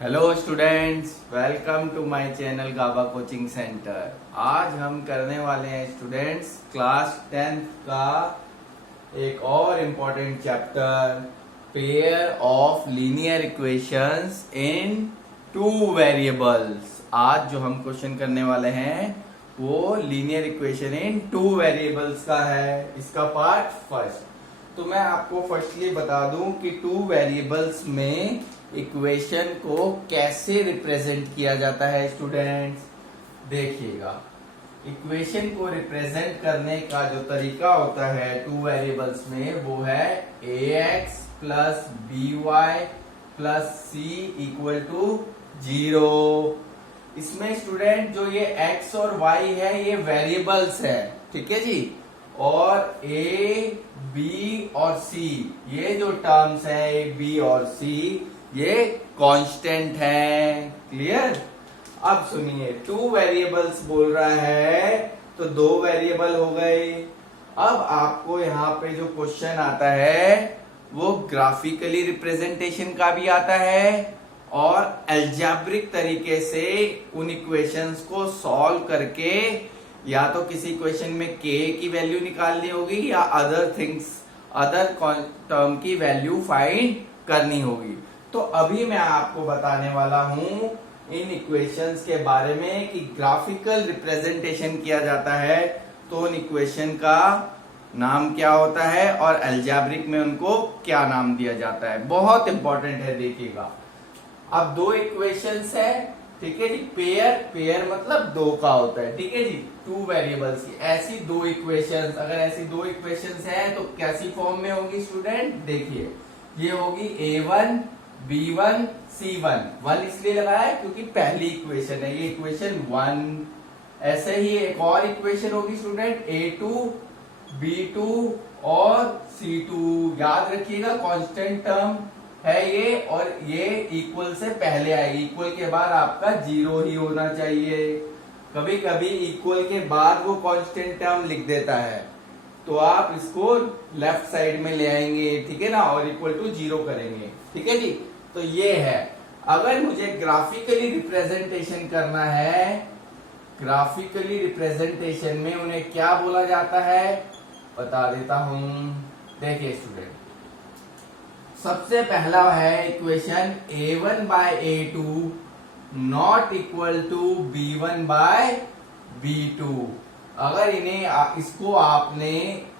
Hello students, welcome to my channel Gaba coaching centre. आज हम करने वाले हैं स्टूडेंट्स क्लास 10th का एक और important chapter, pair of linear equations in two variables. आज जो हम क्वेश्चन करने वाले हैं वो linear equation in two variables का है, इसका पार्ट फर्स्ट। तो मैं आपको फर्स्टली बता दूं कि टू वेरिएबल्स में इक्वेशन को कैसे रिप्रेजेंट किया जाता है। स्टूडेंट्स देखिएगा, इक्वेशन को रिप्रेजेंट करने का जो तरीका होता है टू वेरिएबल्स में वो है ax plus by plus c equal to 0। इसमें स्टूडेंट जो ये x और y है ये वेरिएबल्स है, ठीक है जी। और a, b और c ये जो टर्म्स हैं a, b और c ये कांस्टेंट है। क्लियर? अब सुनिए, टू वेरिएबल्स बोल रहा है तो दो वेरिएबल हो गए। अब आपको यहाँ पे जो क्वेश्चन आता है वो ग्राफिकली रिप्रेजेंटेशन का भी आता है और अलजेब्रिक तरीके से उन इक्वेशंस को सॉल्व करके या तो किसी इक्वेशन में k की वैल्यू निकालनी होगी या अदर टर्म की वैल्यू फाइंड करनी होगी। तो अभी मैं आपको बताने वाला हूं इन इक्वेशंस के बारे में कि ग्राफिकल रिप्रेजेंटेशन किया जाता है तो उन इक्वेशन का नाम क्या होता है और अलजेब्रिक में उनको क्या नाम दिया जाता है। बहुत इंपॉर्टेंट है, देखिएगा। अब दो इक्वेशंस है, ठीक है जी। पेयर मतलब दो का होता है, ठीक है जी। टू वेरिएबल्स की ऐसी दो इक्वेशंस, अगर ऐसी दो इक्वेशंस है तो कैसी फॉर्म में होगी स्टूडेंट? देखिए, ये होगी a1 b1 c1। 1 इसलिए लगाया है क्योंकि पहली इक्वेशन है, ये इक्वेशन 1। ऐसे ही एक और इक्वेशन होगी स्टूडेंट a2 b2 और c2। याद रखिएगा, कांस्टेंट टर्म है ये और ये इक्वल से पहले आएगी। इक्वल के बाद आपका 0 ही होना चाहिए। कभी कभी इक्वल के बाद वो कांस्टेंट टर्म लिख देता है तो आप इसको लेफ्ट साइड में ले आएंगे, ठीक है ना, और इक्वल टू 0 करेंगे, ठीक है जी। तो ये है। अगर मुझे ग्राफिकली रिप्रेजेंटेशन करना है, ग्राफिकली रिप्रेजेंटेशन में उन्हें क्या बोला जाता है बता देता हूं। देखिए स्टूडेंट, सबसे पहला है equation a1 by a2 not equal to b1 by b2। अगर इसको आपने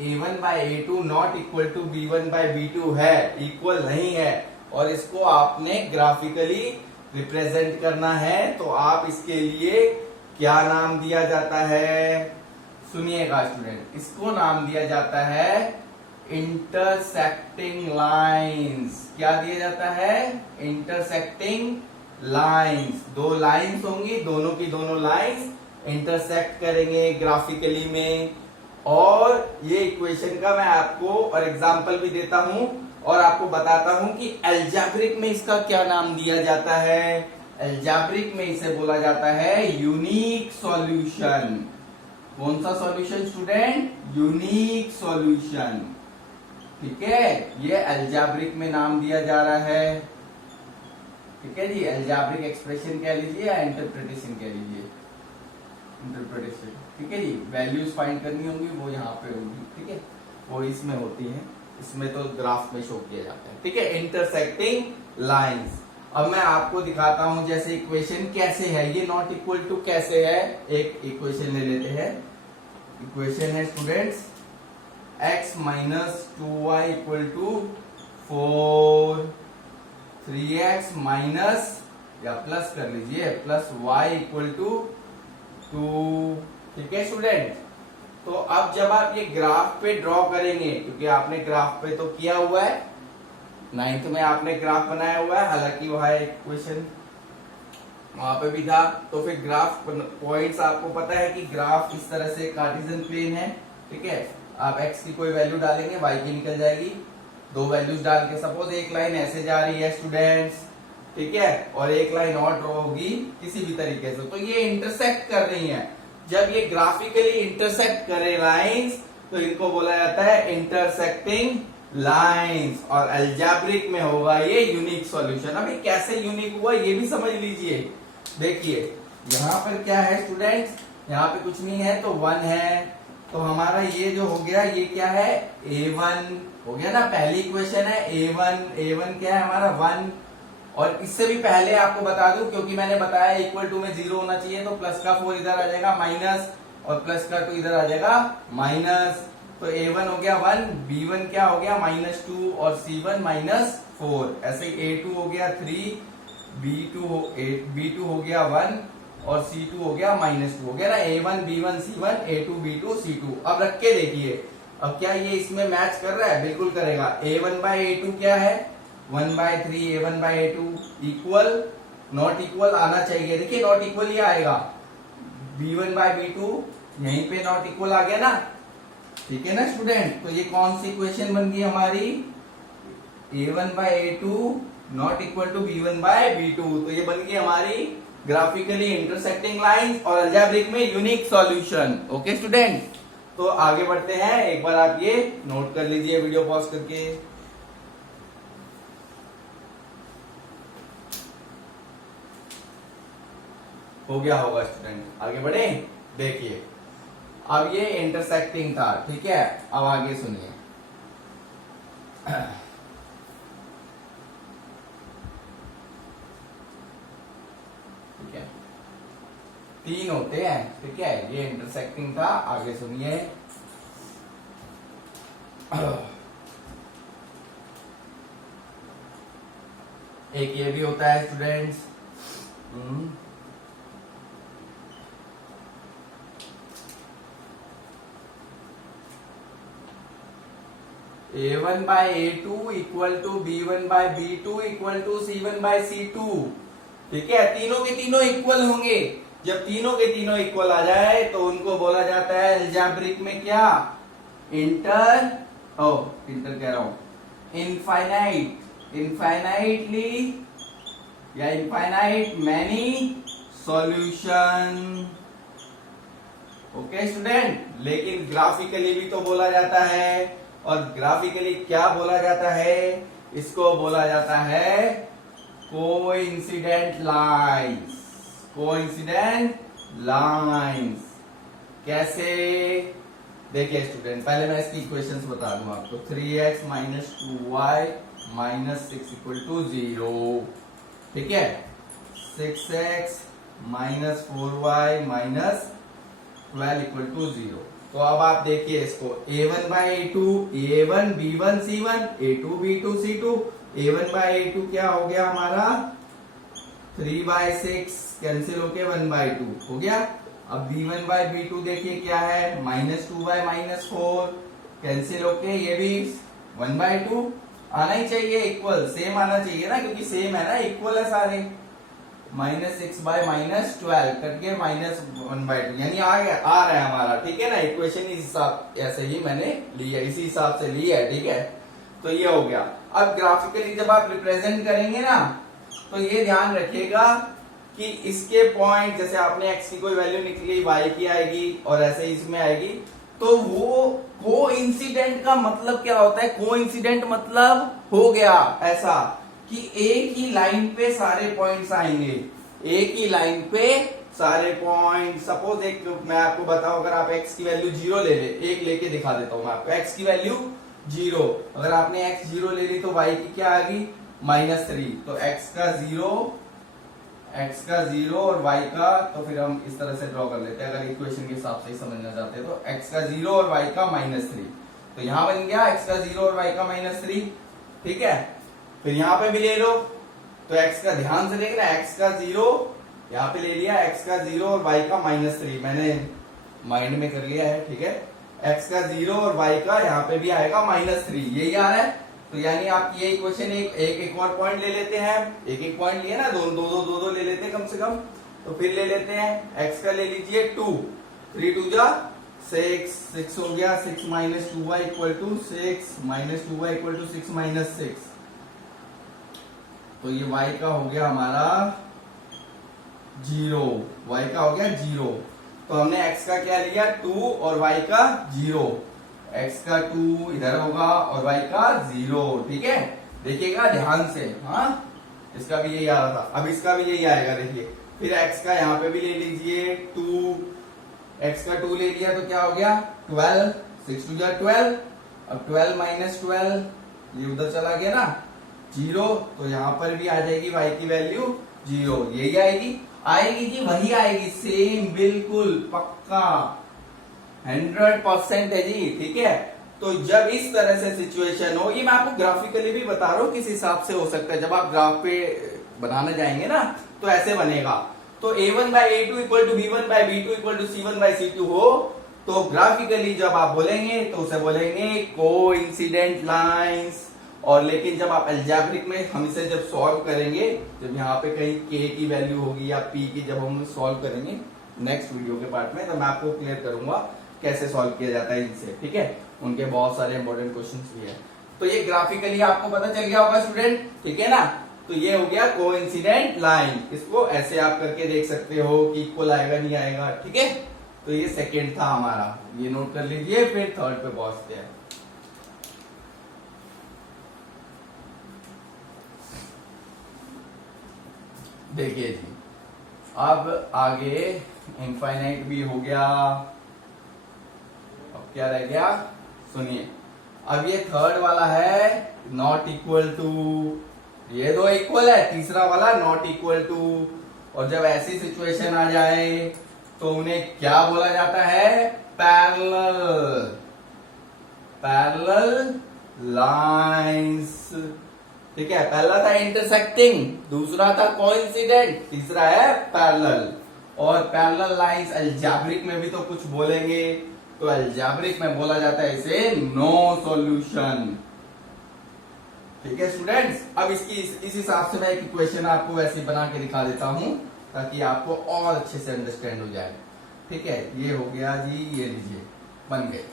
a1 by a2 not equal to b1 by b2 है, इक्वल नहीं है, और इसको आपने ग्राफिकली रिप्रेजेंट करना है तो आप इसके लिए क्या नाम दिया जाता है? सुनिएगा स्टूडेंट, इसको नाम दिया जाता है इंटरसेक्टिंग लाइंस। क्या दिया जाता है? Intersecting lines. दो लाइंस होंगी, दोनों की दोनों लाइंस इंटरसेक्ट करेंगे ग्राफिकली में। और ये इक्वेशन का मैं आपको और एग्जांपल भी देता हूं और आपको बताता हूं कि अलजेब्रिक में इसका क्या नाम दिया जाता है। अलजेब्रिक में इसे बोला जाता है यूनिक सॉल्यूशन। कौन सा सॉल्यूशन स्टूडेंट? यूनिक सॉल्यूशन, ठीक है। ये अलजेब्रिक में नाम दिया जा रहा है, ठीक है जी। अलजेब्रिक एक्सप्रेशन कह लीजिए या इंटरप्रिटेशन कह लीजिए, इंटरप्रिटेशन, ठीक है जी। वैल्यूज फाइंड करनी होंगी वो यहाँ पे होगी, ठीक है, वो इसमें होती है, इसमें तो ग्राफ में शो किया जाता है, ठीक है। Intersecting lines. अब मैं आपको दिखाता हूं जैसे इक्वेशन कैसे है, ये नॉट इक्वल टू कैसे है। एक इक्वेशन ले लेते हैं। इक्वेशन है students x minus 2y equal to 4, 3x minus या प्लस कर लीजिए प्लस y इक्वल टू 2, ठीक है स्टूडेंट। तो अब जब आप ये ग्राफ पे ड्रॉ करेंगे, क्योंकि आपने ग्राफ पे तो किया हुआ है, 9th में आपने ग्राफ बनाया हुआ है, हालांकि वहां एक क्वेश्चन वहां पे भी था। तो फिर ग्राफ पॉइंट्स आपको पता है कि ग्राफ इस तरह से कार्टेशियन प्लेन है, ठीक है। आप x की कोई वैल्यू डालेंगे y की निकल जाएगी। दो वैल्यूज डाल के सपोज एक लाइन ऐसे जा रही है स्टूडेंट्स, ठीक है, और एक लाइन और ड्रॉ होगी किसी भी तरीके से, तो ये इंटरसेक्ट कर रही है। जब ये ग्राफिकली इंटरसेक्ट करे लाइंस तो इनको बोला जाता है इंटरसेक्टिंग लाइंस, और अलजेब्रिक में होगा ये यूनिक सॉल्यूशन। अभी कैसे यूनिक हुआ ये भी समझ लीजिए। देखिए यहाँ पर क्या है स्टूडेंट्स, यहाँ पे कुछ नहीं है तो 1 है, तो हमारा ये जो हो गया ये क्या है a1 हो गया ना। पहली इक्वेशन है a1 क्या है हमारा 1। और इससे भी पहले आपको बता दूं, क्योंकि मैंने बताया इक्वल टू में 0 होना चाहिए, तो प्लस का 4 इधर आ जाएगा माइनस, और प्लस का 2 इधर आ जाएगा माइनस। तो a1 हो गया 1, b1 क्या हो गया -2, और c1 -4। ऐसे ही a2 हो गया 3, b2 हो गया 1, और c2 हो गया -2। हो गया ना a1 b1 c1 a2 b2 c2। अब रख के देखिए, अब क्या ये इसमें मैच कर रहा है? बिल्कुल करेगा। a1/a2 क्या है 1/3 a1/a2 इक्वल, नॉट इक्वल आना चाहिए। देखिए नॉट इक्वल ही आएगा। b1/b2 यहीं पे नॉट इक्वल आ गया ना, ठीक है ना स्टूडेंट। तो ये कौन सी इक्वेशन बन गई हमारी, a1/a2 not equal to b1/b2। तो ये बन गई हमारी ग्राफिकली इंटरसेक्टिंग लाइंस और अलजेब्रिक में यूनिक सॉल्यूशन। ओके स्टूडेंट, तो आगे बढ़ते हैं। एक बार आप ये नोट कर लीजिए वीडियो पॉज करके। हो गया होगा स्टूडेंट, आगे बढ़े। देखिए अब ये इंटरसेक्टिंग था, ठीक है। अब आगे सुनिए। ठीक है, 3 होते हैं, ठीक है। ये इंटरसेक्टिंग था, आगे सुनिए। एक ये भी होता है students, a1/a2 equal to b1/b2 equal to c1/c2। ठीक है, तीनों के तीनों इक्वल होंगे। जब तीनों के तीनों इक्वल आ जाए तो उनको बोला जाता है अलजेब्रिक में क्या, इंटर कह रहा हूं इनफाइनाइटली या infinite many solution. Okay student, लेकिन ग्राफिकली भी तो बोला जाता है, और ग्राफिकली क्या बोला जाता है, इसको बोला जाता है कोइंसिडेंट लाइंस। कोइंसिडेंट लाइंस कैसे, देखिए स्टूडेंट, पहले मैं इसकी इक्वेशंस बता दूं आपको। 3x - 2y - 6 = 0, ठीक है। 6x - 4y - 12 = 0। तो अब आप देखिए इसको, a1/a2 a1 b1 c1 a2 b2 c2। a1/a2 क्या हो गया हमारा 3/6, कैंसिल होके 1/2 हो गया। अब b1/b2 देखिए क्या है -2 - 4, कैंसिल होके ये भी 1/2 आना ही चाहिए, इक्वल सेम आना चाहिए ना, क्योंकि सेम है ना, इक्वल है सारे। -6/-12 कट के -1/2, यानी आ रहा है हमारा, ठीक है ना। इक्वेशन इस हिसाब ऐसे ही मैंने लिया, इसी हिसाब से लिया है, ठीक है। तो ये हो गया। अब ग्राफिकली जब आप रिप्रेजेंट करेंगे ना, तो ये ध्यान रखिएगा कि इसके पॉइंट, जैसे आपने x की कोई वैल्यू निकली, y की आएगी, और ऐसे ही इसमें आएगी, तो वो कोइंसिडेंट का मतलब क्या होता है, कोइंसिडेंट मतलब हो गया ऐसा कि एक ही लाइन पे सारे पॉइंट्स आएंगे, एक ही लाइन पे सारे पॉइंट। सपोज एक मैं आपको बताऊं, अगर आप x की वैल्यू 0 ले ले, एक लेके दिखा देता हूं मैं आपको, x की वैल्यू 0, अगर आपने x 0 ले ली तो y की क्या आ गई -3। तो x का 0 और y का, तो फिर हम इस तरह से ड्रॉ कर लेते हैं, अगर इक्वेशन के हिसाब से ही समझना चाहते हैं तो x का 0 और y का -3। तो यहां बन गया x का 0 और y का -3, ठीक है। फिर यहां पे भी ले लो, तो x का ध्यान से देखना, x का 0 यहां पे ले लिया, x का 0 और y का -3 मैंने माइंड में कर लिया है, ठीक है। x का 0 और y का यहाँ पे भी आएगा -3, यही आ रहा है। तो यानी आप ये इक्वेशन एक और पॉइंट ले लेते हैं, एक पॉइंट लिए ना, दो ले लेते हैं कम से कम। तो फिर ले लेते हैं, x का ले लीजिए 2, 3 2 जा 6 हो गया, 6 - 2y = 6 - 2y = 6 - 6। तो ये y का हो गया हमारा 0, y का हो गया 0। तो हमने x का क्या लिया 2 और y का 0। x का 2 इधर होगा और y का 0, ठीक है। देखिएगा ध्यान से, हाँ इसका भी यही आ रहा था, अब इसका भी यही आएगा। देखिए फिर x का यहाँ पे भी ले लीजिए 2, x का 2 ले लिया तो क्या हो गया 12, 6 2 जा 12, अब 12 माइनस 12 ये उधर चला गया ना 0, तो यहाँ पर भी आ जाएगी y की वैल्यू 0, यही आएगी जी, वही आएगी, सेम बिल्कुल पक्का 100% है जी, ठीक है। तो जब इस तरह से सिचुएशन हो, ये मैं आपको ग्राफिकली भी बता रहा हूँ किस हिसाब से हो सकता है। जब आप ग्राफ पे बनाने जाएंगे ना तो ऐसे बनेगा, तो a1 by a2 equal to b1 by b2 equal to c1 by c2 हो, तो ग्राफिकली जब आप बोलेंगे तो उसे बोलेंगे कोइंसिडेंट लाइंस। और लेकिन जब आप अलजेब्रिक में हम इसे जब सॉल्व करेंगे, जब यहाँ पे कहीं k की वैल्यू होगी या p की, जब हम सॉल्व करेंगे नेक्स्ट वीडियो के पार्ट में, तो मैं आपको क्लियर करूंगा कैसे सॉल्व किया जाता है इनसे, ठीक है। उनके बहुत सारे इंपॉर्टेंट क्वेश्चंस भी है। तो ये ग्राफिकली आपको पता चल गया होगा स्टूडेंट, ठीक है ना। तो ये हो गया कोइंसिडेंट लाइन, इसको ऐसे आप करके देख सकते हो कि इक्वल आएगा नहीं आएगा, ठीक है। तो ये सेकेंड था हमारा, ये नोट कर लीजिए, फिर थर्ड पे पहुंचते हैं। देखिए जी, अब आगे इनफाइनाइट भी हो गया, अब क्या रह गया सुनिए। अब ये थर्ड वाला है नॉट इक्वल टू, ये दो इक्वल है, तीसरा वाला नॉट इक्वल टू। और जब ऐसी सिचुएशन आ जाए तो उन्हें क्या बोला जाता है, पैरेलल, पैरेलल लाइंस, ठीक है। पहला था इंटरसेक्टिंग, दूसरा था कोइंसिडेंट, तीसरा है पैरेलल। और पैरेलल लाइंस अलजेब्रिक में भी तो कुछ बोलेंगे, तो अलजेब्रिक में बोला जाता है इसे नो सॉल्यूशन, ठीक है स्टूडेंट्स। अब इसकी इस हिसाब से मैं एक इक्वेशन आपको वैसे बना के दिखा देता हूं ताकि आपको और अच्छे से अंडरस्टैंड हो जाए, ठीक है। ये हो गया जी, ये लीजिए बन गए,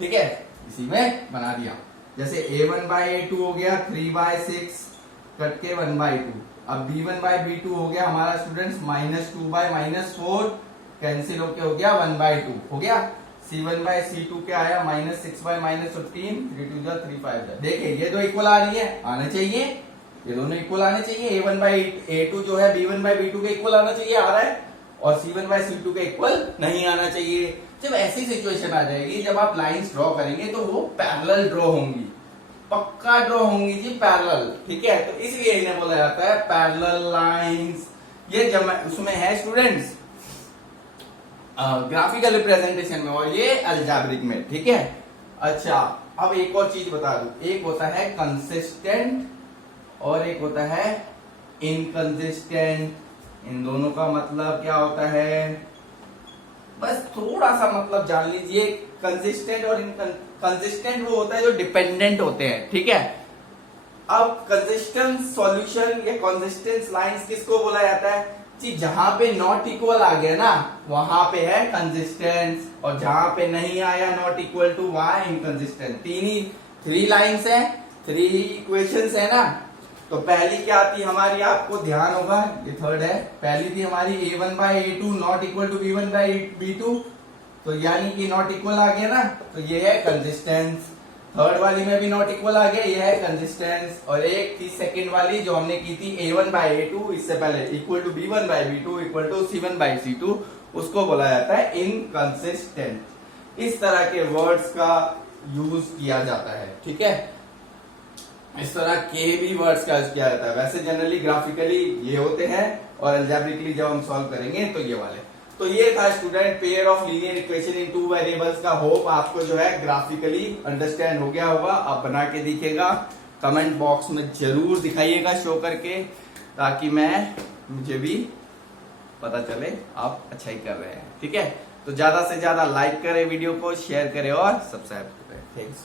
ठीक है, इसी में बना दिया। जैसे a1 by a2 हो गया 3 by 6 कट के 1 by 2। अब b1 by b2 हो गया हमारा स्टूडेंट्स -2 by -4 कैंसिल होके हो गया 1 by 2 हो गया। c1 by c2 क्या आया -6 by -15, 3 2 जा 3 5 जा। देखिए ये दो इक्वल आ रही है, आने चाहिए, ये दोनों इक्वल आने चाहिए। a1 by a2 जो है b1 by b2 के इक्वल आना चाहिए, आ रहा है, और c1 by c2 के इक्वल नहीं आना चाहिए। जब ऐसी सिचुएशन आ जाएगी, जब आप लाइंस ड्रॉ करेंगे तो वो पैरेलल ड्रॉ होंगी, पक्का ड्रॉ होंगी जी पैरेलल, ठीक है। तो इसलिए इन्हें बोला जाता है पैरेलल लाइंस। ये जब उसमें है स्टूडेंट्स ग्राफिकल रिप्रेजेंटेशन में और ये अलजेब्रिक में, ठीक है। अच्छा अब एक और चीज बता दूं, एक होता है कंसिस्टेंट और एक होता है इनकंसिस्टेंट। इन दोनों का मतलब क्या होता है, बस थोड़ा सा मतलब जान लीजिए। कंसिस्टेंट और इनकंसिस्टेंट वो होता है जो डिपेंडेंट होते हैं, ठीक है। अब कंसिस्टेंट सॉल्यूशन या कंसिस्टेंट लाइंस किसको बोला जाता है जी, जहां पे नॉट इक्वल आ गया ना वहां पे है कंसिस्टेंस, और जहां पे नहीं आया नॉट इक्वल टू वहां इनकंसिस्टेंट। थ्री लाइंस है, 3 इक्वेशंस है ना। तो पहली क्या थी हमारी, आपको ध्यान होगा, ये थर्ड है। पहली थी हमारी a1 by a2 not equal to b1 by b2, तो यानी कि नॉट इक्वल आ गया ना, तो ये है कंसिस्टेंस। थर्ड वाली में भी नॉट इक्वल आ गया, ये है कंसिस्टेंस। और एक थी सेकंड वाली जो हमने की थी a1 by a2 इससे पहले equal to b1 by b2 equal to c1 by c2, उसको बोला जाता है इनकंसिस्टेंट। इस तरह के वर्ड्स का यूज किया जाता है, ठीक है। इस तरह के भी वर्ड्स का यूज किया जाता है। वैसे जनरली ग्राफिकली ये होते हैं और अलजेब्रिकली जब हम सॉल्व करेंगे तो ये वाले। तो ये था student pair of linear equation in 2 variables का। होप आपको जो है ग्राफिकली अंडरस्टैंड हो गया होगा। आप बना के दिखेगा, कमेंट बॉक्स में जरूर दिखाइएगा शो करके, ताकि मुझे भी पता चले आप अच्छा ही कर रहे हैं, ठीक है। तो ज्यादा से ज्यादा लाइक करें वीडियो को, शेयर करें और सब्सक्राइब करें। थैंक्स।